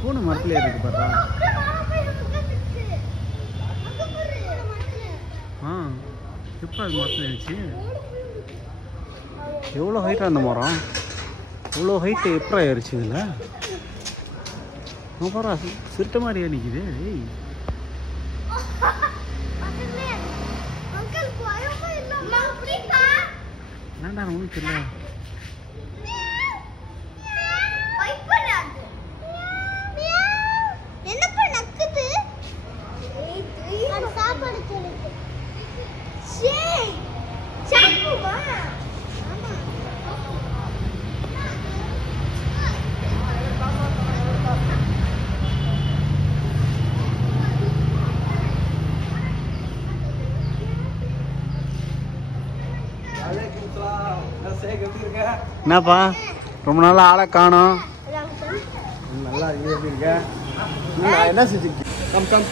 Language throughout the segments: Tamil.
பூனை மரத்துல இருக்கு பாத்தா. எப்போ அது மரத்தில் இருந்துச்சு? எவ்வளோ ஹைட்டாக அந்த மரம்? இவ்வளோ ஹைட்டு எப்போ ஆயிடுச்சு இதில்? அப்புறம் சிறுத்தை மாதிரியா நிற்கிது. ஏய் ஏன்டா ஒன்றும் தெரியல. என்னப்பா ரொம்ப நாள் ஆளை காணோம். நல்லா இருக்க. என்ன செஞ்சு கம் கம்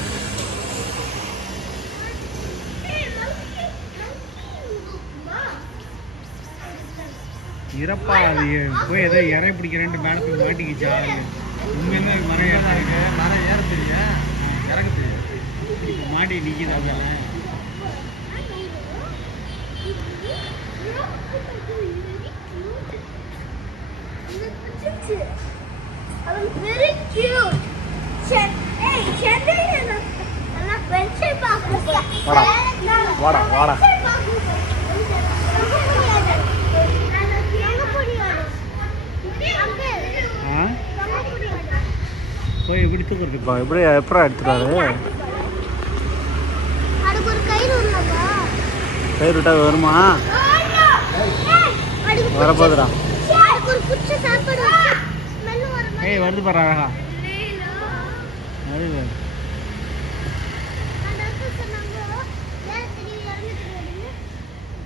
இறப்பா. அது போய் ஏதோ இறை பிடிக்கிறேன்ட்டு மேலே போய் மாட்டிக்கிச்சா? உண்மையுமே மரம் இருக்கு. மரம் ஏற தெரிய இறங்க தெரியும். இப்போ மாட்டி நிற்கிதாங்க. Very cute. Hey, வாடா வாடா. போய் எப்படி தூக்குறதுப்பா? எப்படி எப்படா எடுத்துட்டாரு? கயிறு விட்டா வருமா? வரப்போதுடா. ஏய் வருது பாரு அழகா. வருது.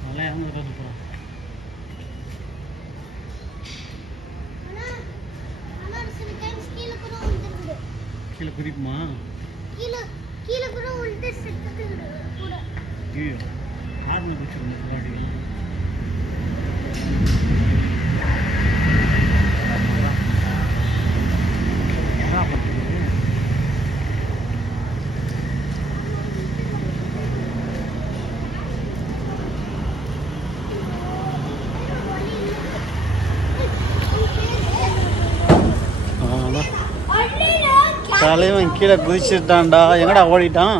நல்லா இறந்து சூப்பரா. கீழே குதிக்குமா? கீழே கூட உள்ள செத்துட்டு கூட. ஐயோ ஆர்மி குதிச்சிருந்தோம் முன்னாடி. தலைவன் கீழே குதிச்சுட்டான்டா. எங்கடா ஓடிட்டான்?